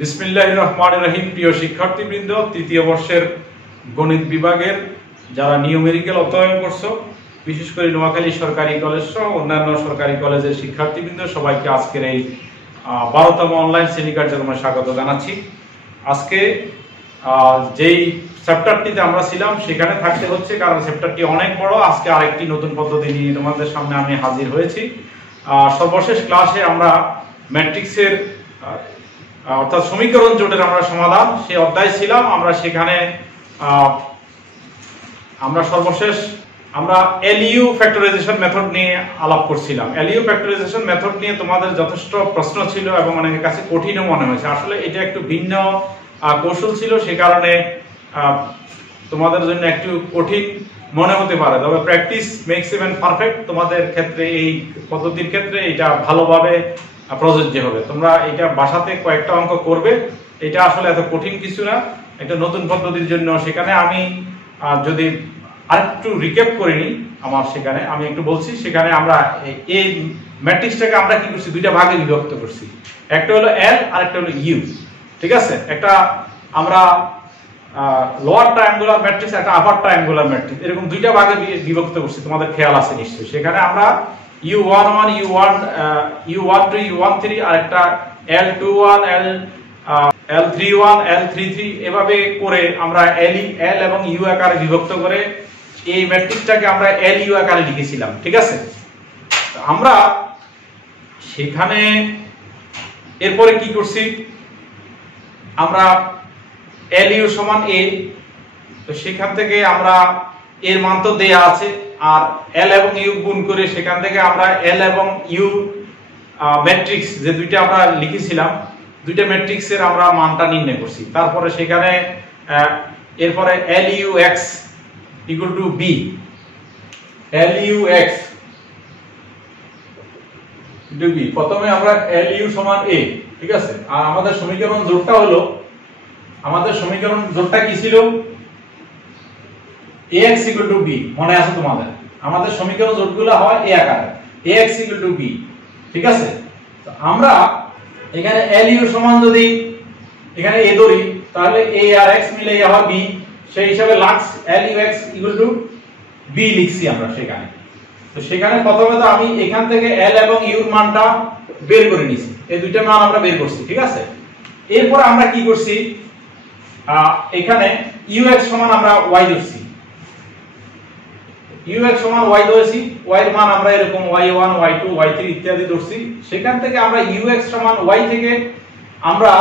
বিসমিল্লাহির রহমানির রহিম। প্রিয় শিক্ষার্থীবৃন্দ, তৃতীয় বর্ষের গণিত বিভাগের যারা নিউমেরিক্যাল অধ্যয়ন করছো, বিশেষ করে নোয়াখালী সরকারি কলেজ সহ অন্যান্য সরকারি কলেজের শিক্ষার্থীবৃন্দ, সবাইকে আজকের এই 12তম অনলাইন শ্রেণী কার্যক্রমে স্বাগত জানাচ্ছি। আজকে যেই চ্যাপ্টারটিতে আমরা ছিলাম সেখানে থাকতে হচ্ছে, কারণ চ্যাপ্টারটি অনেক বড়। আজকে আরেকটি নতুন পদ্ধতি নিয়ে তোমাদের সামনে আমি হাজির হয়েছি। সর্বশেষ ক্লাসে আমরা ম্যাট্রিক্সের অর্থাৎ সমীকরণ জোটের আমরা সমাধান সে অধ্যায় ছিলাম। আমরা সেখানে আমরা সর্বশেষ এলইউ ফ্যাক্টরাইজেশন মেথড নিয়ে আলাপ করছিলাম। এলইউ ফ্যাক্টরাইজেশন মেথড নিয়ে তোমাদের যথেষ্ট প্রশ্ন ছিল এবং অনেকের কাছে কঠিনও মনে হয়েছে। আসলে এটা একটু ভিন্ন কৌশল ছিল, সে কারণে তোমাদের জন্য একটু কঠিন মনে হতে পারে, তবে প্র্যাকটিস মেক্স ইভেন পারফেক্ট। তোমাদের ক্ষেত্রে এই পদ্ধতির ক্ষেত্রে এটা ভালোভাবে প্রযোজ্য হবে। তোমরা এটা বাসাতে কয়েকটা অঙ্ক করবে, এটা আসলে এত কঠিন কিছু না, এটা নতুন পদ্ধতির জন্য। সেখানে আমি যদি আরেকটু রিক্যাপ করে নিই, সেখানে আমি একটু বলছি। সেখানে আমরা এই ম্যাট্রিক্সটাকে আমরা কি করছি, দুইটা ভাগে বিভক্ত করছি। একটা হলো এল আর একটা হলো ইউ, ঠিক আছে। একটা আমরা লোয়ার ট্রায়াঙ্গুলার ম্যাট্রিক্স, একটা আপার ট্রায়াঙ্গুলার ম্যাট্রিক্স, এরকম দুইটা ভাগে বিভক্ত করছি, তোমাদের খেয়াল আছে নিশ্চয়ই। সেখানে আমরা U11 U12 U13 আর একটা L21 L31 L33 এভাবে করে আমরা এল এবং ইউ আকারে বিভক্ত করে এই ম্যাট্রিক্সটাকে আমরা এল ইউ আকারে লিখেছিলাম, ঠিক আছে। আমরা সেখানে এরপরে কি করছি, আমরা এল ইউ সমান এ, তো সেখান থেকে আমরা এর মান তো দেয়া আছে, আর এল এবং ইউ গুণ করে সেখান থেকে আমরা এল এবং ইউ ম্যাট্রিক্স যে দুইটা আমরা লিখেছিলাম, দুইটা ম্যাট্রিক্সের আমরা মানটা নির্ণয় করছি। তারপরে সেখানে এরপরে L U X equal to B, L U X to B, প্রথমে আমরা এল ইউ সমান এ, ঠিক আছে। আর আমাদের সমীকরণ জোটটা হলো, আমাদের সমীকরণ জোটটা কি ছিল, ax equal to b, মনে আছে তোমাদের? আমাদের সমীকরণ জোটগুলো হয় a আকারে, ax equal to b, ঠিক আছে। তো আমরা এখানে lu সমান যদি এখানে a ধরি, তাহলে a আর x মিলে হয় b, সেই হিসাবে lux lux equal to b লিখছি আমরা সেখানে। তো সেখানে প্রথমে তো আমি এখান থেকে l এবং u এর মানটা বের করে নিয়েছি, এই দুইটা মান আমরা বের করছি, ঠিক আছে। এরপর আমরা কি করছি, এখানে ux সমান আমরা y ধরছি, ux সমান y ধরেছি, y এর মান আমরা এরকম y1 y2 y3 ইত্যাদি ধরছি। সেখান থেকে আমরা ux সমান y থেকে আমরা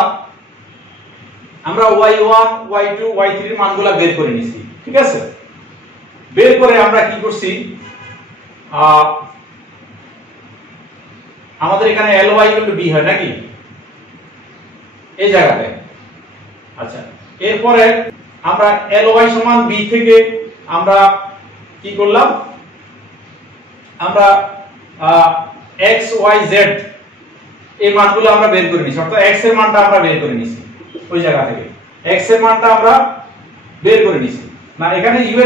y1 y2 y3 এর মানগুলো বের করে নিছি, ঠিক আছে। বের করে আমরা কি করছি, আমাদের এখানে ly b হয় নাকি এই জায়গাতে। আচ্ছা, এরপরে আমরা ly সমান b থেকে আমরা কি করলাম, আমরা x y z এই মানগুলো আমরা বের করে নিয়েছি, অর্থাৎ x এর মানটা আমরা বের করে নিয়েছি ওই জায়গা থেকে, x এর মানটা আমরা বের করে নিয়েছি। না, এখানে ux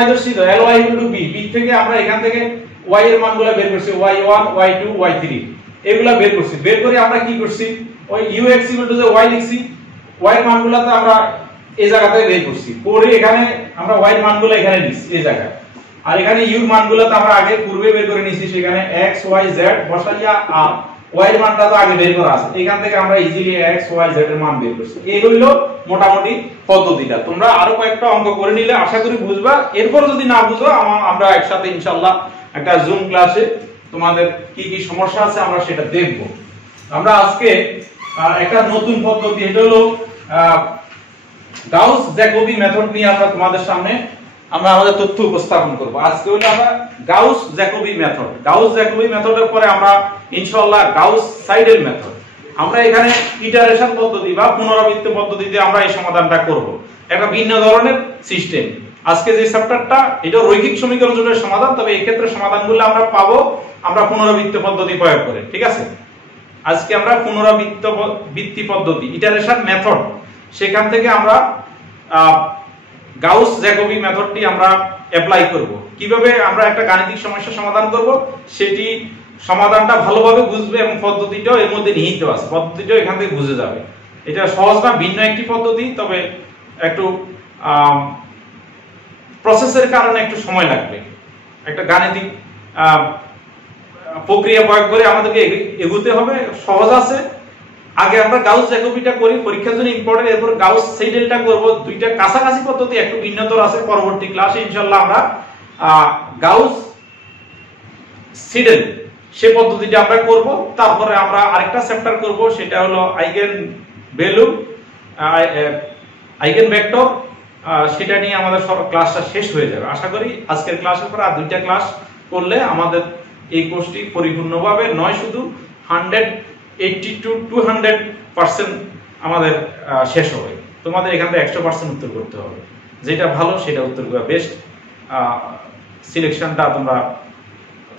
y ধরছি, তো ly b, b থেকে আমরা এখান থেকে y এর মানগুলো বের করছি, y1 y2 y3 এগুলা বের করছি। বের করে আমরা কি করছি, ওই ux যে y লিখছি, y এর মানগুলো তো আমরা এই জায়গাতে বের করছি, পরে এখানে আমরা y এর মানগুলো এখানে লিখছি এই জায়গায়, আর এখানে u এর মানগুলো তো আমরা আগে পূর্বে বের করে নিয়েছি, সেখানে x y z বসাইয়া আর y এর মানটা তো আগে বের করা আছে, এখান থেকে আমরা ইজিলি x y z এর মান বের করছি। এই হলো মোটামুটি পদ্ধতিটা। তোমরা আরো কয়েকটা অঙ্ক করে নিলে আশা করি বুঝবা। এরপর যদি না বুঝো, আমরা একসাথে ইনশাআল্লাহ একটা জুম ক্লাসে তোমাদের কি কি সমস্যা আছে আমরা সেটা দেখব। আমরা আজকে একটা নতুন পদ্ধতি, এটা হলো গাউস জ্যাকোবি মেথড নিয়ে আমরা তোমাদের সামনে আমাদের তথ্য উপস্থাপন করব। আজকে হলো আমরা Gauss Jacobi method, Gauss Jacobi মেথডের পরে আমরা ইনশাআল্লাহ গাউস সাইডেল মেথড, আমরা এখানে ইটারেশন পদ্ধতি বা পুনরাবৃত্তি পদ্ধতিতে আমরা এই সমাধানটা করব। একটা ভিন্ন ধরনের সিস্টেম। আজকে যে চ্যাপ্টারটা, এটা রৈখিক সমীকরণ জোটের সমাধান, তবে এই ক্ষেত্রে সমাধানগুলো আমরা পাবো আমরা পুনরাবৃত্তি পদ্ধতি প্রয়োগ করে, ঠিক আছে। আজকে আমরা পুনরাবৃত্তি পদ্ধতি, ইটারেশন মেথড, সেখান থেকে আমরা গাউস জ্যাকোবি মেথডটি আমরা অ্যাপ্লাই করব। কিভাবে আমরা একটা গাণিতিক সমস্যা সমাধান করব সেটি সমাধানটা ভালোভাবে বুঝবে এবং পদ্ধতিটাও এর মধ্যে নিহিত আছে, পদ্ধতিটাও এখান থেকে বুঝে যাবে। এটা সহজ না, ভিন্ন একটি পদ্ধতি, তবে একটু প্রসেসের কারণে একটু সময় লাগবে। একটা গাণিতিক প্রক্রিয়া প্রয়োগ করে আমাদেরকে এগোতে হবে। সহজ আছে, আগে আমরা গাউস জ্যাকোবিটা করি, পরীক্ষার জন্য ইম্পর্টেন্ট, এরপর গাউস সিডেলটা করব। দুইটা কাছাকাছি পদ্ধতি, একটু ভিন্নতর আছে। পরবর্তী ক্লাসে ইনশাআল্লাহ আমরা গাউস সিডেল সে পদ্ধতিটা আমরা করব। তারপরে আমরা আরেকটা চ্যাপ্টার করব, সেটা হলো আইগেন ভ্যালু, আইগেন ভেক্টর। সেটা নিয়ে আমাদের সব ক্লাসটা শেষ হয়ে যাবে। আশা করি আজকের ক্লাসের পর আর দুইটা ক্লাস করলে আমাদের এই কোর্সটি পরিপূর্ণভাবে নয় শুধু 180 to 200% আমাদের শেষ হবে। তোমাদের এখান থেকে 100% উত্তর করতে হবে, যেটা ভালো সেটা উত্তর করবে। বেস্ট সিলেকশনটা তোমরা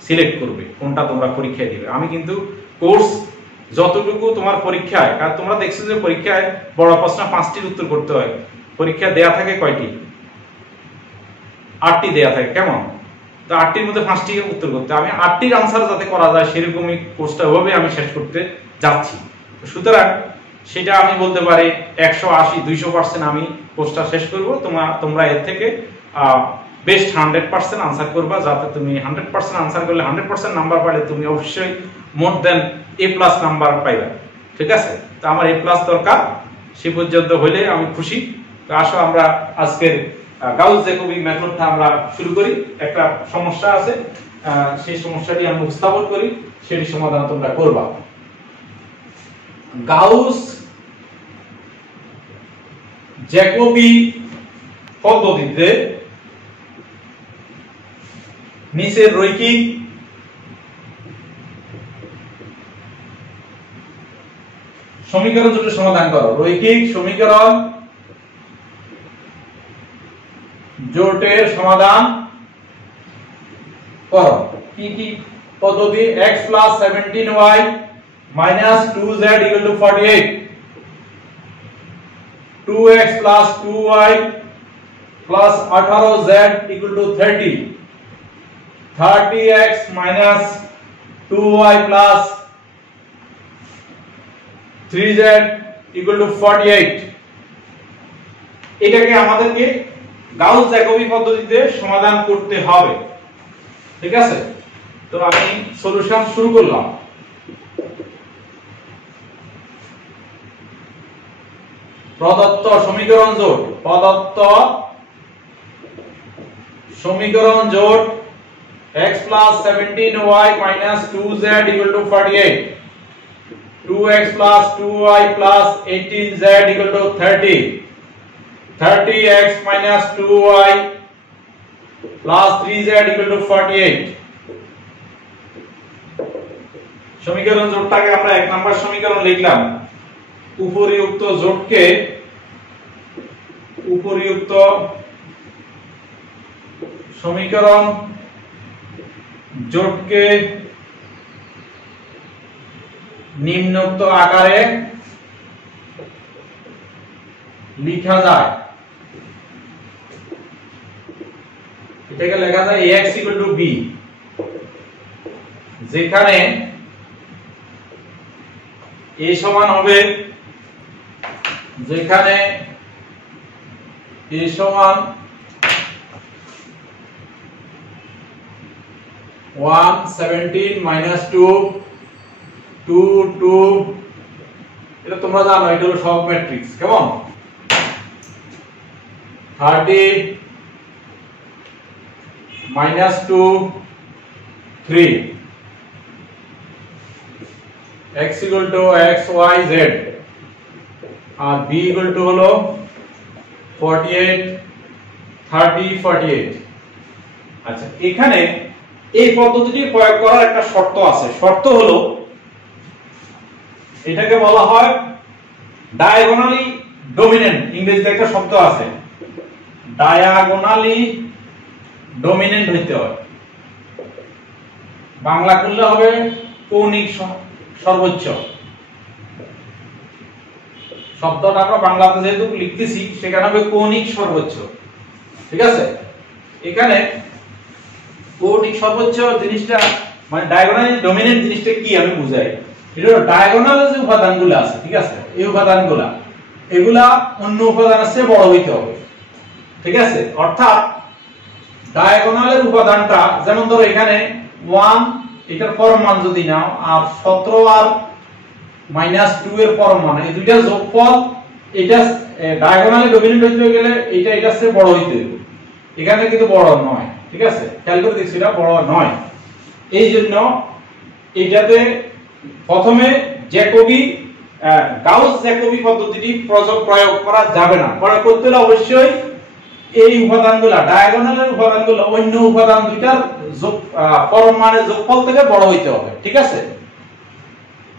সিলেক্ট করবে, কোনটা তোমরা পরীক্ষায় দিবে। আমি কিন্তু কোর্স যতটুকু তোমার পরীক্ষায়, কারণ তোমরা দেখছো যে পরীক্ষায় বড় প্রশ্ন 5টির উত্তর করতে হয়, পরীক্ষা দেয়া থাকে কয়টি? 8টি দেয়া থাকে। কেমন? তো 8টির মধ্যে 5টি উত্তর করতে, আমি 8টির আনসার যাতে করা যায় সেরকমই কোর্সটা ওভাবে আমি শেষ করতে যাচ্ছি। সুতরাং সেটা আমি বলতে পারি 180-200% আমি কোর্সটা শেষ করব। তোমরা এর থেকে বেস্ট 100% আনসার করবা, যাতে তুমি 100% আনসার করলে 100% নাম্বার পাইলে তুমি অবশ্যই মোর দেন A+ নাম্বার পাইবা। ঠিক আছে? তো আমার A+ দরকার, সে পর্যন্ত হলে আমি খুশি। তো আসো আমরা আজকের গাউস জ্যাকোবি মেথডটা আমরা শুরু করি। একটা সমস্যা আছে, সেই সমস্যাটি আমি উপস্থাপন করি, সেটি সমাধান তোমরা করবা। গাউস জ্যাকোবি পদ্ধতিতে নিচের রৈখিক সমীকরণ দুটো সমাধান করো। রৈখিক সমীকরণ জোটের সমাধান করো। কি কি পদ্ধতি? x + 17y - 2z = 48, 2x + 2y + 18z = 30, 30x - 2y + 3z = 48। এটাকে আমাদেরকে গাউস জ্যাকোবি পদ্ধতিতে সমাধান করতে হবে। ঠিক আছে? তো আমি সলিউশন শুরু করলাম। প্রদত্ত সমীকরণ জোট, প্রদত্ত সমীকরণ জোট x + 17y - 2z = 48, 2x + 2y + 18z = 30, 30x - 2y + 3z = 48। সমীকরণ জোটটাকে আমরা 1 নম্বর সমীকরণ লিখলাম। উপরিউক্ত জোটকে, উপরিউক্ত সমীকরণ জোটকে নিম্নোক্ত আকারে লিখা যায়। এটাকে লেখা যায় ax = b, যেখানে a সমান হবে, যেখানে a সমান 1 17 - 2 2 2, এটা তোমরা জানো, এটা হলো সহগ ম্যাট্রিক্স। কেমন? 30 - 2 3, x = x y z, আর b হলো 48 30 48। আচ্ছা, এখানে এই পদ্ধতিটি প্রয়োগ করার একটা শর্ত আছে। শর্ত হলো, এটাকে বলা হয় ডায়াগোনালি ডমিনেন্ট। ইংরেজিতে একটা শব্দ আছে, ডায়াগোনালি ডমিনেন্ট হইতে হয়। বাংলা করলে হবে কৌণিক সর্বোচ্চ। শব্দটা আমরা বাংলাতে যেহেতু লিখতেছি, সেখানে হবে কৌণিক সর্বোচ্চ। ঠিক আছে? এখানে কৌণিক সর্বোচ্চ জিনিসটা মানে ডায়াগোনালি ডমিনেন্ট জিনিসটা কি আমি বুঝাই। এটা হলো ডায়াগোনালে যে উপাদানগুলো আছে, ঠিক আছে, এই উপাদানগুলা এগুলা অন্য উপাদানের চেয়ে বড় হইতে হবে, ঠিক আছে। অর্থাৎ ডায়াগোনালের উপাদানটা, যেমন ধরো এখানে 1 এটার পরম মান যদি নাও, আর 17 আর -2 এর পরম মান, এই দুইটা যোগফল, এটা ডায়াগোনালি ডমিনেন্ট হইতে গেলে এটা এটার চেয়ে বড় হইতে হবে। এখানে কিন্তু বড় নয়, ঠিক আছে, খেয়াল করে দেখছি এটা বড় নয়। এই জন্য এটাতে প্রথমে জ্যাকোবি গাউস জ্যাকোবি পদ্ধতিটি প্রয়োগ করা যাবে না। প্রয়োগ করতে হলে অবশ্যই এই উপাদানগুলো, ডায়াগোনালের উপাদানগুলো অন্য উপাদান দুইটার পরম মানের যোগফল থেকে বড় হইতে হবে, ঠিক আছে।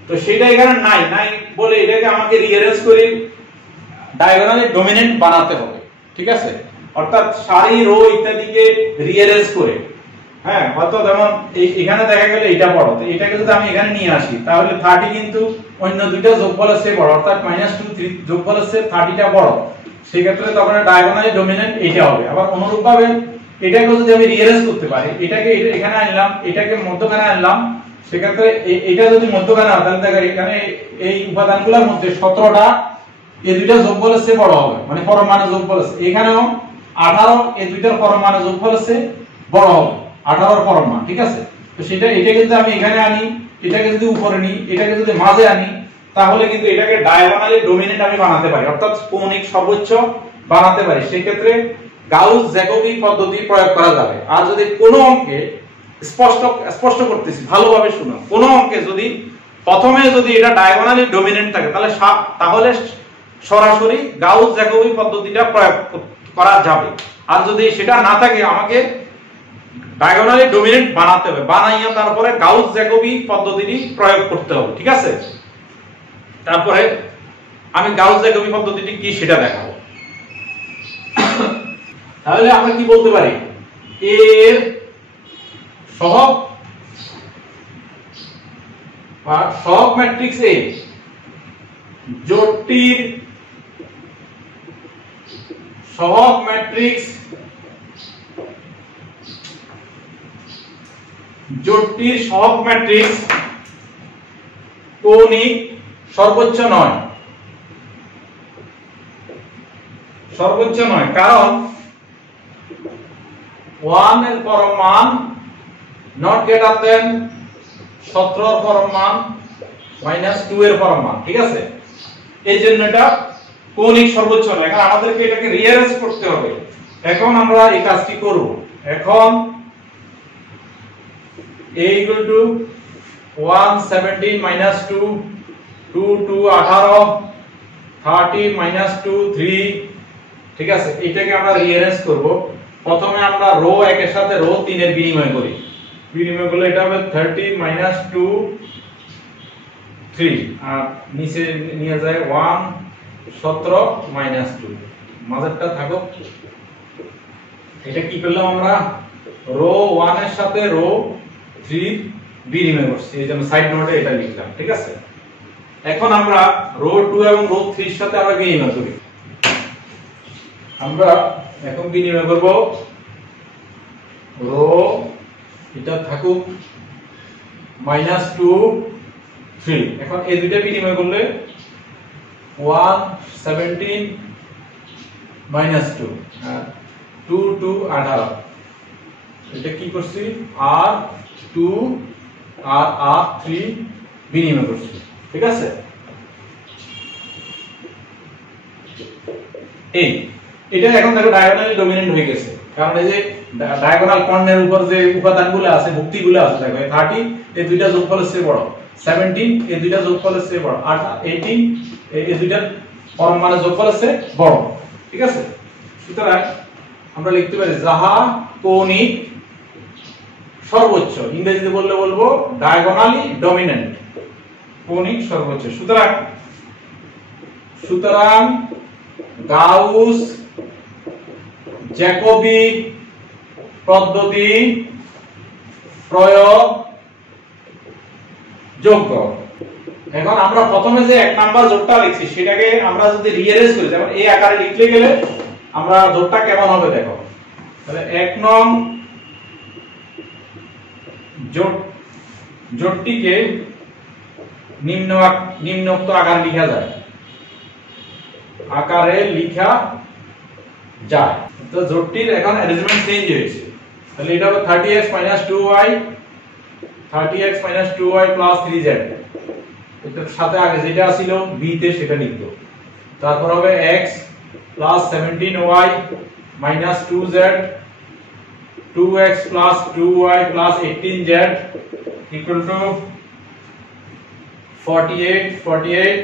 তো সেটা এখানে নাই বলে এটাকে আমাকে রিঅ্যারেঞ্জ করে ডায়াগোনালি ডমিনেন্ট বানাতে হবে, ঠিক আছে। অর্থাৎ সারি, রো ইত্যাদিকে রিঅ্যারেঞ্জ করে, হ্যাঁ, হয়তো যেমন এখানে দেখা গেল এটা বড়, তো এটাকে যদি আমি এখানে নিয়ে আসি তাহলে 30 কিন্তু অন্য দুইটা যোগফলের চেয়ে বড়, অর্থাৎ -2 3 যোগফলের চেয়ে 30টা বড়। সেই ক্ষেত্রে তখন ডায়াগোনালি ডমিনেন্ট এটা হবে। আবার অনুরূপভাবে এটাকে যদি আমি রিঅ্যারেঞ্জ করতে পারি, এটাকে এখানে আনলাম, এটাকে মধ্যখানে আনলাম, সেক্ষেত্রে এটা যদি মধ্যখানে হয় তাহলে দেখো এখানে এই উপাদানগুলোর মধ্যে 17টা এই দুইটা যোগফলের চেয়ে বড় হবে, মানে পরম মানের যোগফল আছে। এখানেও 18 এই দুইটার পরম মানের যোগফল আছে বড় হবে, 18 এর পরম মান, ঠিক আছে। তো সেটা এটাকে যদি আমি এখানে আনি, এটাকে যদি উপরে নিই, এটাকে যদি মাঝে আনি, তাহলে কিন্তু এটাকে ডায়াগোনালি ডমিনেন্ট আমি বানাতে পারি, অর্থাৎ কৌণিক সর্বোচ্চ বানাতে পারি। সেই ক্ষেত্রে গাউস জ্যাকোবি পদ্ধতি প্রয়োগ করা যাবে। আর যদি কোনো অঙ্কে স্পষ্ট করতেছি, ভালোভাবে শুনো, কোনো অঙ্কে যদি প্রথমে যদি এটা ডায়াগোনালি ডমিনেন্ট থাকে তাহলে সরাসরি গাউস জ্যাকোবি পদ্ধতিটা প্রয়োগ করা যাবে। আর যদি সেটা না থাকে, আমাকে ডায়াগোনালি ডমিনেন্ট বানাতে হবে, বানাইয়া তারপরে গাউস জ্যাকোবি পদ্ধতিটি প্রয়োগ করতে হবে, ঠিক আছে। তারপরে আমি গাউস জ্যাকোবি পদ্ধতিটি কি সেটা দেখাবো। তাহলে আমরা কি বলতে পারি, এর সহগ ম্যাট্রিক্স এ জোটটির সহগ ম্যাট্রিক্স কৌণিক সর্বোচ্চ নয়, কারণ 1 এর পরম মান নট গ্রেটার দেন 17 এর পরম মান -2 এর পরম মান, ঠিক আছে। এই জন্য এটা কৌণিক সর্বোচ্চ নয়। এখন আমাদেরকে এটাকে রিঅ্যারেঞ্জ করতে হবে। এখন আমরা এই কাজটি করব। এখন a equal to 1 17 -2 2 2 18 30 -2 3, ঠিক আছে। এটাকে আমরা রিঅ্যারেঞ্জ করব। প্রথমে আমরা রো 1 এর সাথে রো 3 এর বিনিময় করি। বিনিময় করলে এটা হবে 30 -2 3, আর নিচে নিয়ে যায় 1 17 -2, মাঝেরটা থাকো। এটা কি করলাম আমরা, রো 1 এর সাথে রো 3 বিনিময় করছি, এইজন্য সাইড নোটে এটা লিখলাম, ঠিক আছে। এখন আমরা রো 2 এবং রো 3 এর সাথে আমরা বিনিময় করি। আমরা এখন বিনিময় করব রো, এটা থাকুক -2 3। এখন এই দুইটা বিনিময় করলে 1 17 -2 আর 2 2 18, এটা কি করছি, আর 2 আর 3 বিনিময় করছি, ঠিক আছে। এটা এখন দেখো ডায়াগোনালি ডমিনেন্ট হয়ে গেছে, কারণ এই যে ডায়াগোনাল কর্ণের উপর যে উপাদানগুলো আছে, ভুক্তিগুলো আছে, দেখো 30 এই দুইটা যোগফলের চেয়ে বড়, 17 এই দুইটা যোগফলের চেয়ে বড়, আর 18 এই দুইটার পরম মানের যোগফলের চেয়ে বড়, ঠিক আছে। সুতরাং আমরা লিখতে পারি যাহা কৌণিক সর্বোচ্চ, ইংরেজিতে বলবো ডায়াগোনালি ডমিনেন্ট, কৌণিক সর্বোচ্চ। সুতরাং গাউস জ্যাকোবি পদ্ধতি প্রয়োগ যোগ্য। এখন আমরা প্রথমে যে 1 নাম্বার জোটটা লিখছি সেটাকে আমরা যদি রিঅ্যারেঞ্জ করি, যেমন এই আকারে লিখলে গেলে আমরা জোটটা কেমন হবে দেখো। তাহলে 1 নং জোটটিকে নিম্নোক্ত আকার লেখা যায়। আকারে লেখা যায়। তো জোটটির এখন অ্যারেঞ্জমেন্ট চেঞ্জ হয়েছে, তাহলে এটা হবে 30x - 2y 30x - 2y + 3z, এটার সাথে আগে যেটা ছিল b তে সেটা লিখব। তারপর হবে x + 17y - 2z 2x + 2y + 18z = 48 48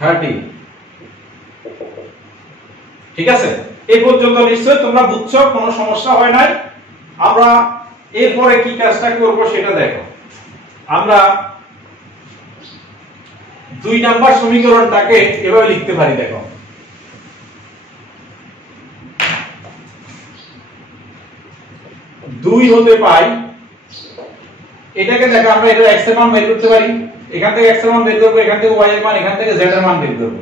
30। ঠিক আছে, এই পর্যন্ত নিশ্চয় তোমরা বুঝছো, কোনো সমস্যা হয় নাই। আমরা এরপরে কি কাজটা করব সেটা দেখো। আমরা 2 নাম্বার সমীকরণটাকে এভাবে লিখতে পারি, দেখো 2 হতে পাই, এটাকে দেখো আমরা এটা x এর মান বের করতে পারি, এখান থেকে x এর মান বের করব, এখান থেকে y এর মান, এখান থেকে z এর মান বের করব।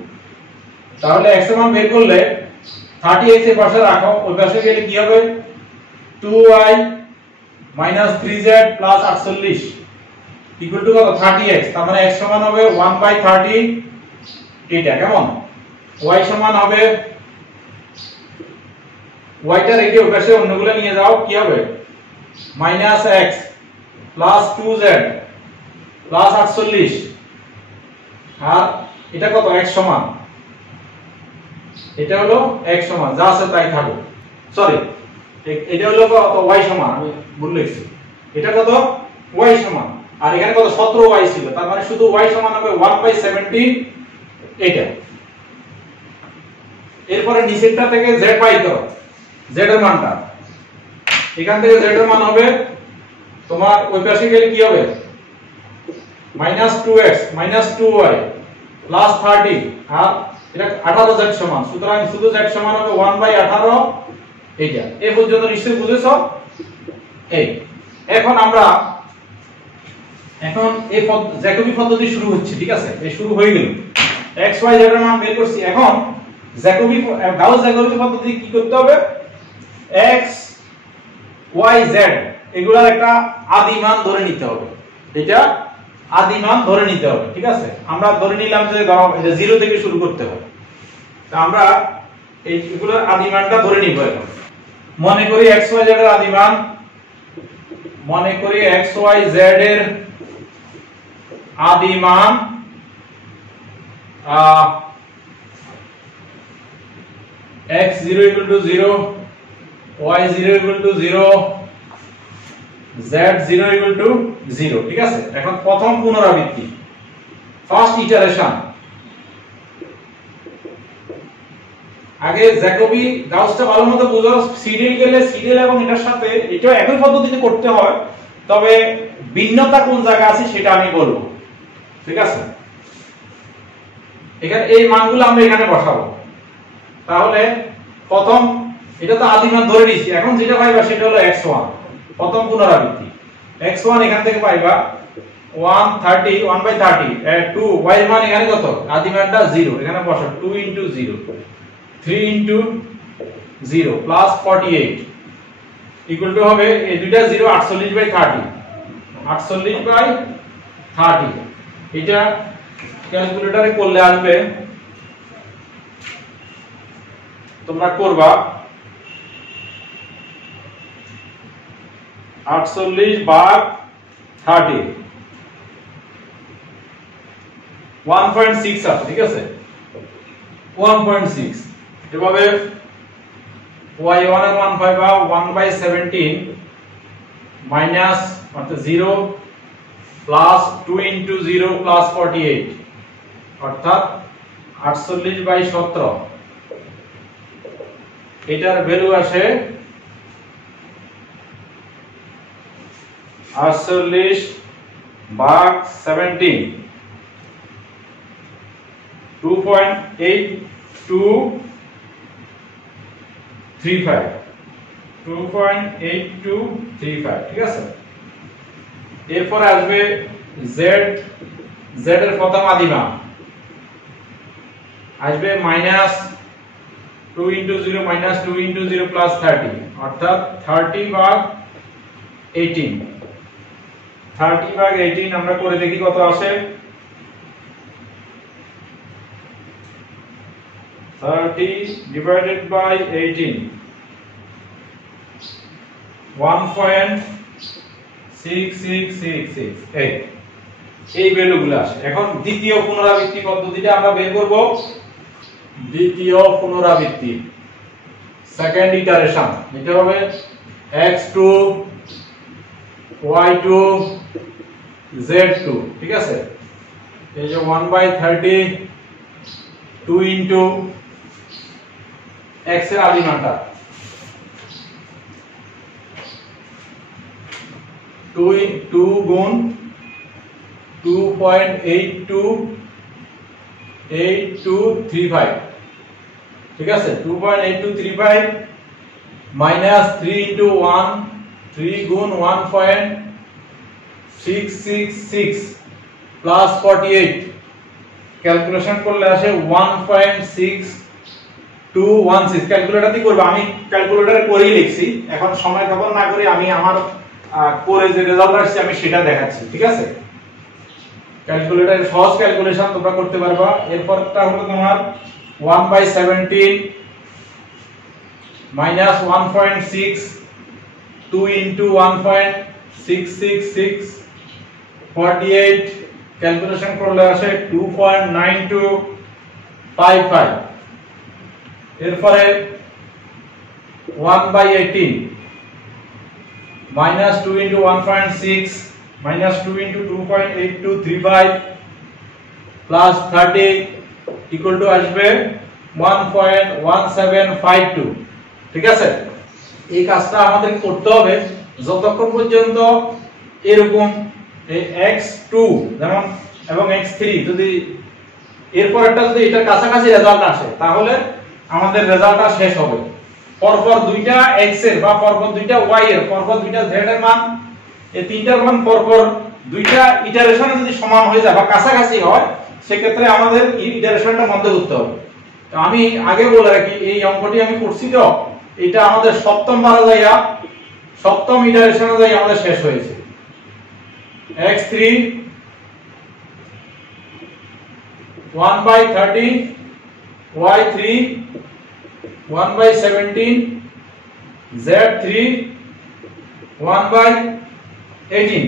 তাহলে x এর মান বের করলে 30x এর পাশে রাখো, ওই পাশে গেলে কি হবে 2y - 3z + 48 = কত 30x, তার মানে x সমান হবে 1/30 এটা কেমন, y সমান হবে, y টা রেখে ওই পাশে অন্যগুলো নিয়ে যাও, কি হবে -x + 2z + 48 আর এটা কত x সমান, এটা হলো x সমান, যা আছে তাই থাকো, সরি এটা হলো কত y সমান, আমি ভুল লিখছি, এটা কত y সমান, আর এখানে কত 17y ছিল, তার মানে শুধু y সমান হবে 1/17 এটা। এরপরে নিচেরটা থেকে z বাই করো, z এর মানটা, এখান থেকে z এর মান হবে তোমার ওই পাশে গেলে কি হবে -2x - 2y + 30 আর এটা 18z সমান, সুতরাং শুধু z সমান হবে 1/18 এইটা। এই পর্যন্ত নিশ্চয়ই বুঝেছো। এই এখন আমরা এই জ্যাকোবি পদ্ধতি শুরু হচ্ছে, ঠিক আছে, এই শুরু হয়ে গেল, x y z এর মান বের করছি। এখন গাউস জ্যাকোবি পদ্ধতি কি করতে হবে, x y z এগুলার একটা আদি মান ধরে নিতে হবে, এটা আদি মান ধরে নিতে হবে, ঠিক আছে। আমরা ধরে নিলাম যে এটা 0 থেকে শুরু করতে হবে, তা আমরা এইগুলোর আদি মানটা ধরে নিব। এখন মনে করি x y z এর আদি মান, মনে করি x y z এর আদি মান x0 = 0 y0 = 0 z0 = 0, ঠিক আছে। এখন প্রথম পুনরাবৃত্তি, ফার্স্ট ইটারেশন, আগে জ্যাকোবি গাউসটা ভালোমতো বুঝো, সিডেল গেলে সিডেল এবং এটার সাথে এটা একই পদ্ধতিতে করতে হয়, তবে ভিন্নতা কোন জায়গায় আছে সেটা আমি বলবো, ঠিক আছে। এখানে এই মানগুলো আমরা এখানে বসাবো। তাহলে প্রথম এটা তো আদি মান ধরে নিয়েছি, এখন যেটা পাইবা সেটা হলো x1, প্রথম পুনরাবৃত্তি। x1 এখান থেকে পাইবা 1/30 2 y এর মান এখানে কত, আদি মানটা 0, এখানে বসাও 2 * 0 3 * 0 + 48 = হবে এই দুইটা 0 48/30 48/30। এটা ক্যালকুলেটরে করলে আসবে, তোমরা করবা 48/30 1.6 আছে, ঠিক আছে 1.6। এভাবে y1 এর মান পাইবা 1/17 মাইনাস অর্থাৎ 0 প্লাস 2 * 0 প্লাস 48 অর্থাৎ 48/17। এটার ভ্যালু আসে 48/17 2.8235 2.8235, ঠিক আছে। এরপর আসবে z এর প্রথম আদি মান আসবে -2 * 0 - 2 * 0 প্লাস 30 অর্থাৎ 30/18 30/18 আমরা করে দেখি কত আসে। 30 divided by 18 1.6666 এই ভ্যালুগুলো আসে। এখন দ্বিতীয় পুনরাবৃত্তি পদ্ধতিটা আমরা বের করব। দ্বিতীয় পুনরাবৃত্তি সেকেন্ড ইটারেশন, এটা হবে x2 y2 z2, ঠিক আছে। এই যে 1/30 2 ইনটু x এর আদি মানটা 2 গুণ 2.8235, ঠিক আছে। 2.8235 মাইনাস 3 ইনটু 1 3 গুণ 1.666 প্লাস 48, ক্যালকুলেশন করলে আসে 1.6216। ক্যালকুলেটর দিয়ে করব, আমি ক্যালকুলেটরে করেই লিখছি, এখন সময় খবর না করে আমি আমার করে যে রেজাল্ট আসছে আমি সেটা দেখাচ্ছি, ঠিক আছে। ক্যালকুলেটরে সহজ ক্যালকুলেশন তোমরা করতে পারবা। এরপরটা হলো তোমার 1/17 মাইনাস 1.6 2 ইনটু 1.666 48, ক্যালকুলেশন করলে আসে 2.9255। এরপরে 1/18 minus 2 into 1.6 minus 2 into 2.8235 plus 30 equal to আসবে 1.1752, ঠিক আছে। এই কাজটা আমাদের করতে হবে যতক্ষণ পর্যন্ত এরকম এই x2 যেমন এবং x3 যদি এরপরটা যদি এটার কাছাকাছি রেজাল্ট আসে তাহলে আমাদের রেজাল্টটা শেষ হবে। পরপর দুইটা x এর বা পরপর দুইটা y এর পরপর দুইটা z এর মান, এই তিনটার মান পরপর দুইটা ইটারেশনে যদি সমান হয়ে যায় বা কাছাকাছি হয় সেক্ষেত্রে আমাদের ইটারেশনটা বন্ধ করতে হবে। তো আমি আগে বলে রাখি এই অঙ্কটি আমি করছি, তো এটা আমাদের সপ্তম বারে যাইয়া সপ্তম ইটারেশনে যাই আমাদের শেষ হয়েছে। x3 1/30 y3 1/17 z3 1/18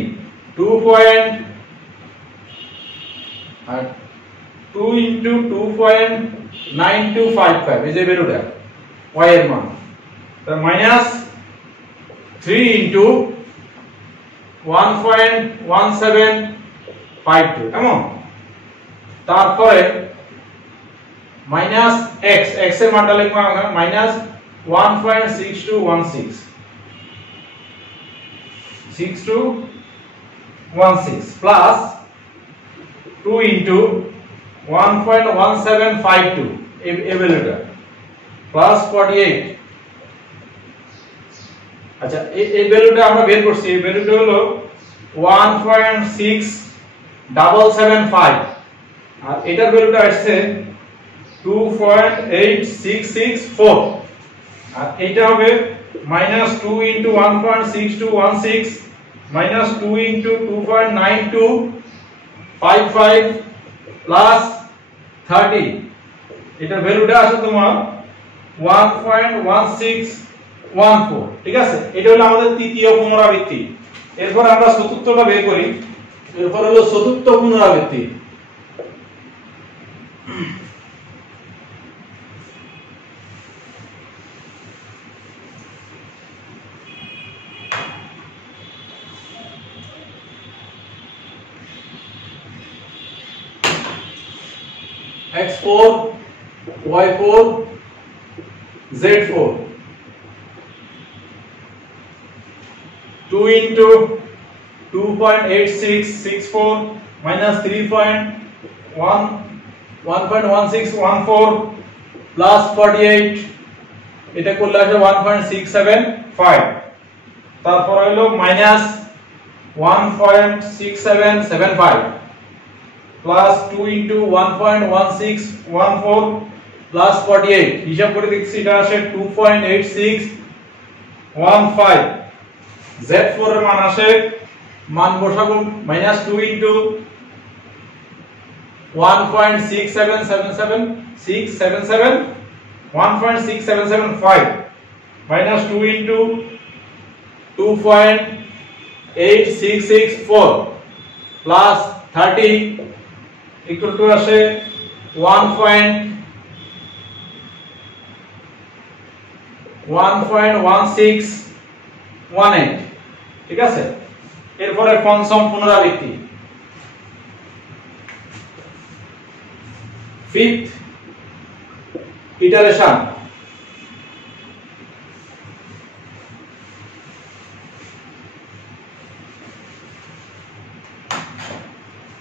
2 into 2.9255 এই যে বেরোটা y এর মান, তার মাইনাস 3 into 1.1752 কেমন। তারপরে মাইনাস x এর মানটা লিখবো মাইনাস 1.6216 প্লাস 2 into 1.1752 এই ভ্যালুটা প্লাস 48। আচ্ছা এই ভ্যালুটা আমরা বের করছি, এই ভ্যালুটা হলো 1.6775 আর এটার ভ্যালুটা আসছে 2.8664 আর এইটা হবে minus 2 into 1.6216 minus 2 into 2.9255 plus 30, এটার ভ্যালুটা আছে তোমার 1.1614, ঠিক আছে। এটা হলো আমাদের তৃতীয় পুনরাবৃত্তি। এরপর আমরা চতুর্থটা বের করি। এরপর হলো চতুর্থ পুনরাবৃত্তি। x4 y4 z4 2 into 2.8664 minus 1.1614 plus 48, এটা করলে আসে 1.675। তারপর হলো মাইনাস 1.6775 plus 2 into 1.1614 plus 48, হিসাব করে দেখছি এটা আসে 2.8615। z4 এর মান আসে, মান বসাবো minus 2 into 1.677 1.6775 minus 2 into 2.8664 plus 30 equal to আসে 1.1618 ঠিক আছে। এরপরে পঞ্চম পুনরাবৃত্তি fifth iteration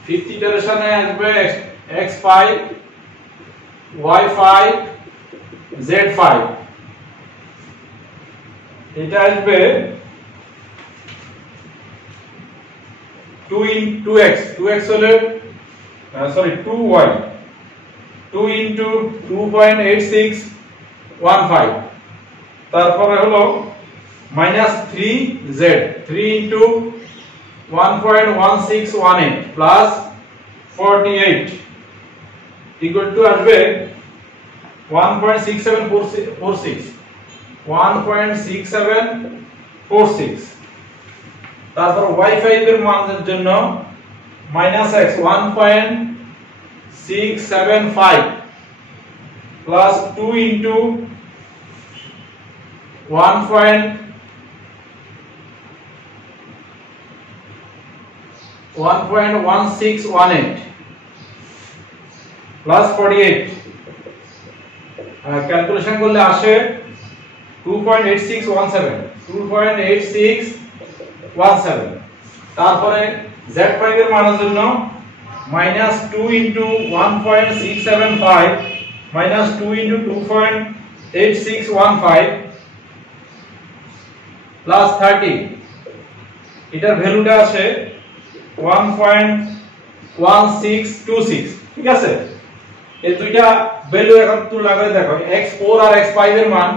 fifth iteration এ আসবে x5 y5 z5 এটা আসবে 2x হলে সরি 2y 2 into 2.8615 তারপরে হলো minus 3z 3 into 1.1618 plus 48 equal to আসবে 1.6746 1.6746 তারপর y5 এর মানের জন্য minus x 1.675 plus 2 into 1.1618 plus 48 calculation করলে আসে 2.8617 তারপরে z5 এর মানের জন্য minus 2 into 1.675 minus 2 into 2.8615 plus 30 এটার ভ্যালুটা আসে 1.1626 ঠিক আছে। এই দুইটা ভ্যালু এখন তুলনা করে দেখো x4 আর x5 এর মান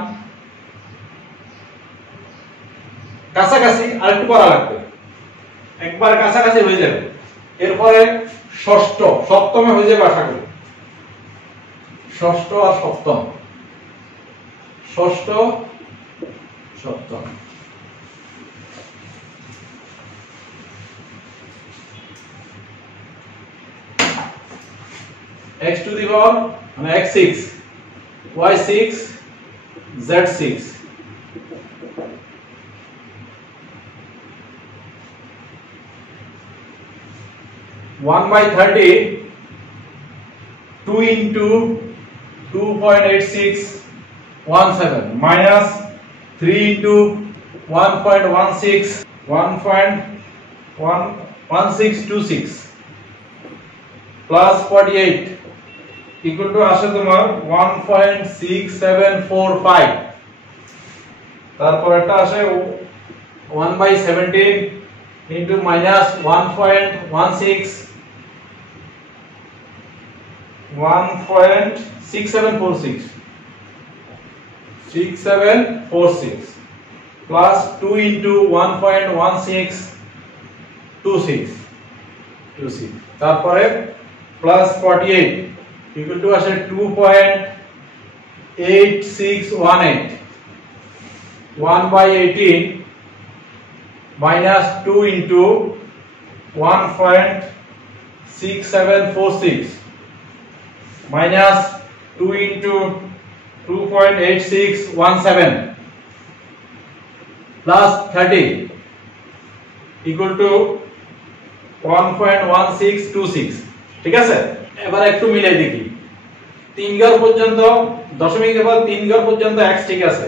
কাছাকাছি আর একটু করা লাগবে, একবার কাছাকাছি হয়ে যাবে। এরপরে সপ্তমে হয়ে যাবে আশা করি, ষষ্ঠ আর সপ্তম, ষষ্ঠ সপ্তম x to the power মানে x6 y6 z6 1/30 2 into 2.8617 minus 3 into 1.1626 plus 48 equal to আসে তোমার 1.6745 তারপর এটা আসে 1/17 into minus 1.6746 plus 2 into 1.1626 তারপরে plus 48 equal to আসে 2.8618 1/18 minus 2 into 1.6746 minus 2 into 2.8617 plus 30 equal to 1.1626 ঠিক আছে। এবার একটু মিলাই দেখি, 3 ঘর পর্যন্ত দশমিকের পর 3 ঘর পর্যন্ত x ঠিক আছে,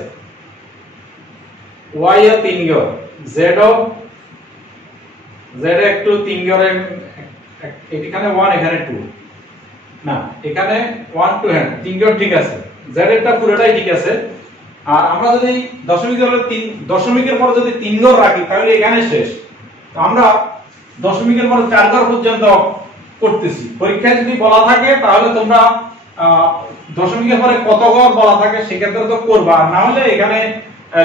y এর 3 ঘর, z একটু 3 ঘরে, এখানে 1 এখানে 2 না, এখানে 1 2 হ্যাঁ 3 ঘর ঠিক আছে, z এরটা পুরোটাই ঠিক আছে। আর আমরা যদি দশমিকের পর যদি 3 ঘর রাখি তাহলে এখানে শেষ। তো আমরা দশমিকের পর 4 ঘর পর্যন্ত করতেছি। পরীক্ষায় যদি বলা থাকে তাহলে তোমরা দশমিকের পরে কত ঘর বলা থাকে সেক্ষেত্রে তো করবা, না হলে এখানে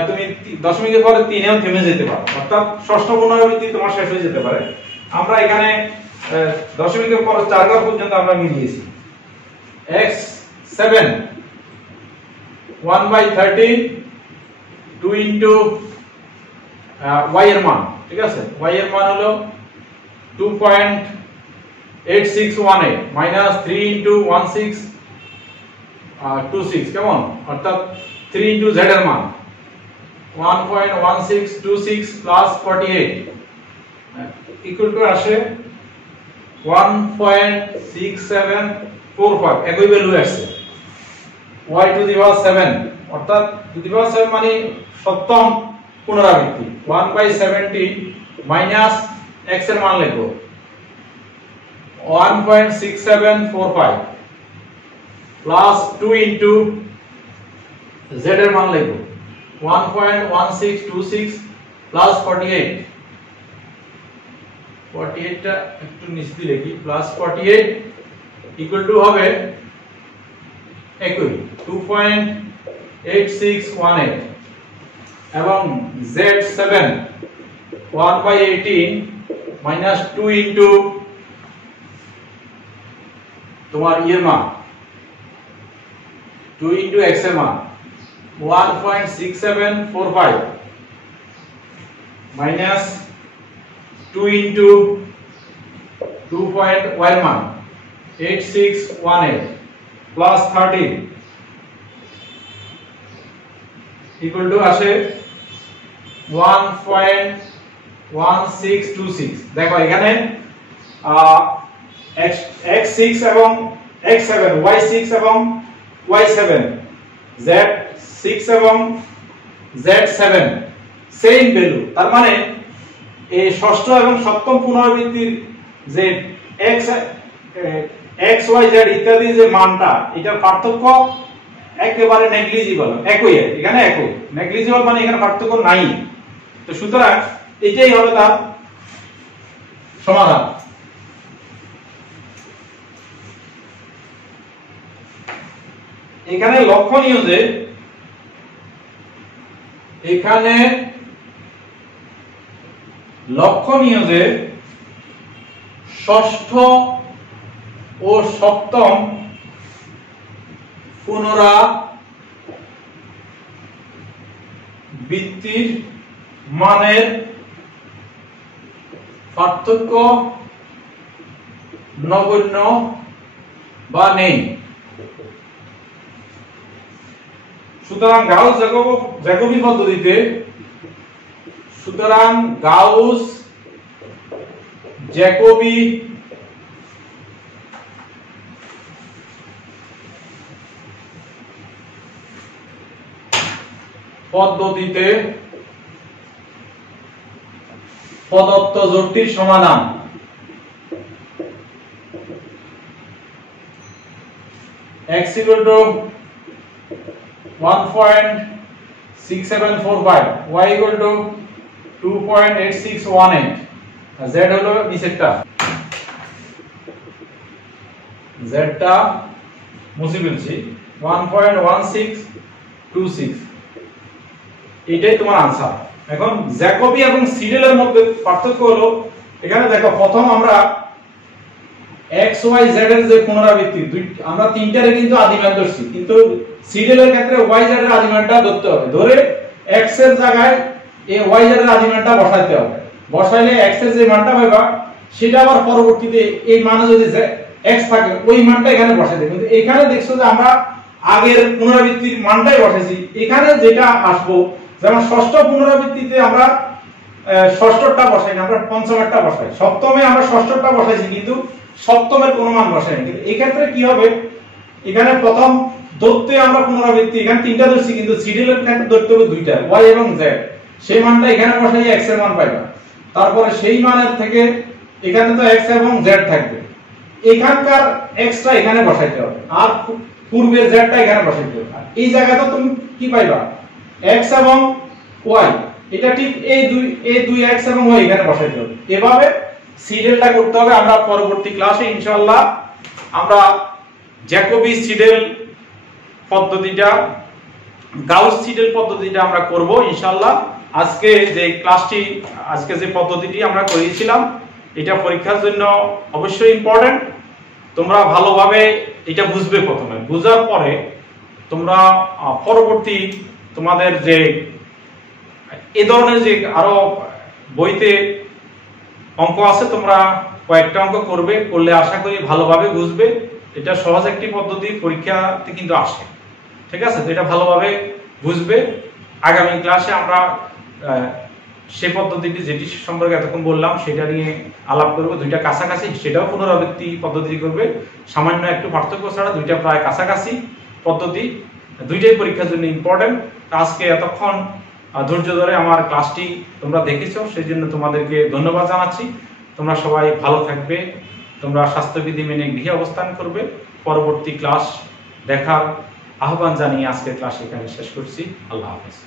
তুমি দশমিকের পরে 3 এও থেমে যেতে পারো, অর্থাৎ ষষ্ঠ পুনরাবৃত্তি তোমার শেষ হয়ে যেতে পারে। আমরা এখানে দশমিকের পর 4 ঘর পর্যন্ত আমরা মিলিয়েছি। x7 1/13 2 ইনটু y এর মান, ঠিক আছে, y এর মান হলো 2.8618 মাইনাস 3 ইনটু 1626 কেমন, অর্থাৎ 3 ইনটু z এর মান 1.1626 প্লাস 48 ইকুয়াল টু আসে 1.6745, একই ভ্যালু আসছে। y টু দি পাওয়ার 7 অর্থাৎ টু দি পাওয়ার 7 মানে সপ্তম পুনরাবৃত্তি, 1/70 মাইনাস x এর মান লিখব 1.6745 প্লাস 2 ইনটু z এর মান লিখব 1.1626 প্লাস 48 টা একটু নিচে লিখি, প্লাস 48 ইকুয়াল টু হবে একই 2.8618 এবং z7 1/18 মাইনাস 2 ইনটু তোমার এর মান 2 ইনটু x এর মান 1.6745 মাইনাস 2 ইনটু 2. y এর মান 8618 প্লাস 30 ইকুয়াল টু আসে 1.1626। দেখো এখানে x6 এবং x7 y6 এবং y7 z6 এবং z7 সেম ভ্যালু, তার মানে এই ষষ্ঠ এবং সপ্তম পুনরাবৃত্তির যে x y z ইত্যাদি যে মানটা, এটা পার্থক্য একেবারে নেগলিজিবল, একই, এখানে একই, নেগলিজিবল মানে এখানে পার্থক্য নাই। তো সুতরাং এটাই হবে তার সমাধান। এখানে লক্ষণীয় যে ষষ্ঠ ও সপ্তম পুনরাবৃত্তির মানের পার্থক্য নগণ্য বা নেই। সুতরাং গাউস জ্যাকোবি পদ্ধতিতে প্রদত্ত জোড়টির সমাধান x equal to 1.6745 y equal to 2.8618 z হলো নিচেরটা, z টা মুছে ফেলছি 1.1626, এটাই তোমার आंसर। এখন জ্যাকোবি এবং সিডেলের মধ্যে পার্থক্য হলো, এখানে দেখো প্রথম আমরা x y z এর যে পুনরাবৃত্তি আমরা তিনটারে কিন্তু আদি মান ধরছি, কিন্তু সিডেলের ক্ষেত্রে y z এর আদি মানটা ধরতে হবে, ধরে x এর জায়গায় এই y z এর আদি মানটা বসাইতে হবে, বসাইলে x এর যে মানটা পাবা সেটা আবার পরবর্তীতে এই মানে যদি x থাকে ওই মানটা এখানে বসাইতে। কিন্তু এখানে দেখছো যে আমরা আগের পুনরাবৃত্তির মানটাই বসাইছি, এখানে যেটা আসবো, যেমন ষষ্ঠ পুনরাবৃত্তিতে আমরা ষষ্ঠটা বসাই না, আমরা পঞ্চমেরটা বসাই, সপ্তমে আমরা ষষ্ঠটা বসাইছি কিন্তু সপ্তমের কোনো মান বসাইনি। কিন্তু এই ক্ষেত্রে কি হবে, এখানে প্রথম দত্তে আমরা পুনরাবৃত্তি এখানে তিনটা ধরছি, কিন্তু সিডেলের ক্ষেত্রে ধরতে হবে দুইটা, y এবং z, সেই মানটা এখানে বসাই x এর মান পাইবা, তারপরে সেই মানের থেকে এখানে তো x এবং z থাকবে, এখানকার x টা এখানে বসাইতে হবে আর পূর্বের z টা এখানে বসাইতে হবে। এই জায়গাটা তুমি কি পাইবা, x এবং y, এটা ঠিক এই দুই x এবং y এখানে বসাইতে হবে। এভাবে সিডেলটা করতে হবে। আমরা পরবর্তী ক্লাসে ইনশাআল্লাহ আমরা জ্যাকোবি সিডেল পদ্ধতিটা, গাউস সিডেল পদ্ধতিটা আমরা করব ইনশাআল্লাহ। আজকে যে পদ্ধতিটি আমরা করিয়েছিলাম এটা পরীক্ষার জন্য অবশ্যই ইম্পর্টেন্ট। তোমরা ভালোভাবে এটা বুঝবে, প্রথমে বুঝার পরে তোমরা পরবর্তী তোমাদের যে এ ধরনের যে আরো বইতে অঙ্ক আছে, তোমরা কয়েকটা অঙ্ক করবে, করলে আশা করি ভালোভাবে বুঝবে। এটা সহজ একটি পদ্ধতি, পরীক্ষাতে কিন্তু আসে, ঠিক আছে? তো এটা ভালোভাবে বুঝবে। আগামী ক্লাসে আমরা সেই পদ্ধতিটি যেটি সম্পর্কে এতক্ষণ বললাম সেটা নিয়ে আলাপ করবো। দুইটা কাছাকাছি, সেটাও পুনরাবৃত্তি পদ্ধতি করবে, সামান্য একটু পার্থক্য ছাড়া দুইটা প্রায় কাছাকাছি পদ্ধতি, দুইটাই পরীক্ষার জন্য ইম্পর্টেন্ট। আজকে এতক্ষণ ধৈর্য ধরে আমার ক্লাসটি তোমরা দেখেছো, সেই জন্য তোমাদেরকে ধন্যবাদ জানাচ্ছি। তোমরা সবাই ভালো থাকবে, তোমরা স্বাস্থ্যবিধি মেনে গৃহে অবস্থান করবে। পরবর্তী ক্লাস দেখার আহ্বান জানিয়ে আজকের ক্লাস এখানে শেষ করছি। আল্লাহ হাফেজ।